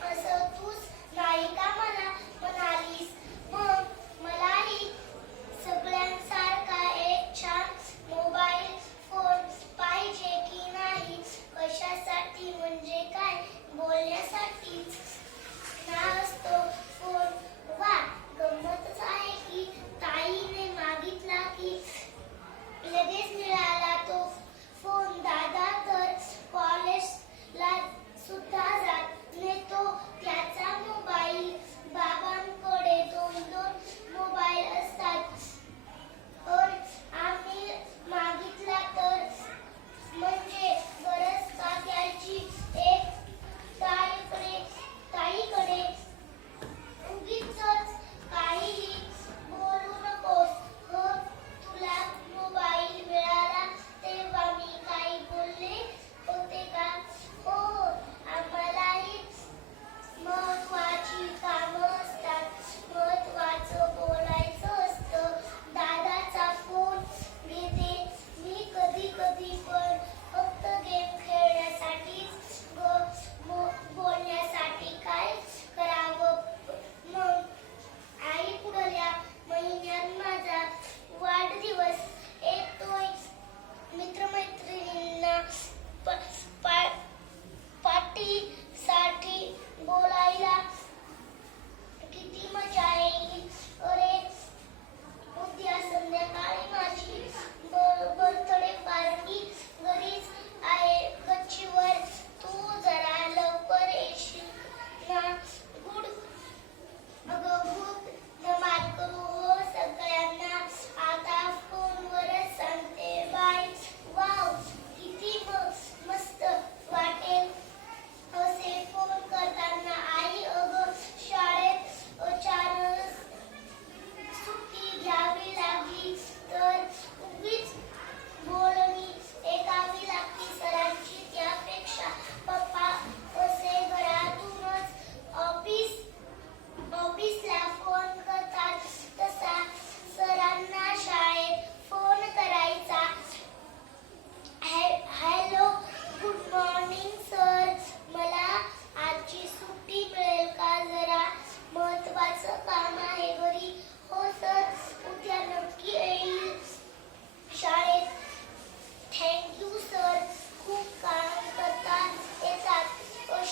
I Also,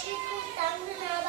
She comes down the mountain.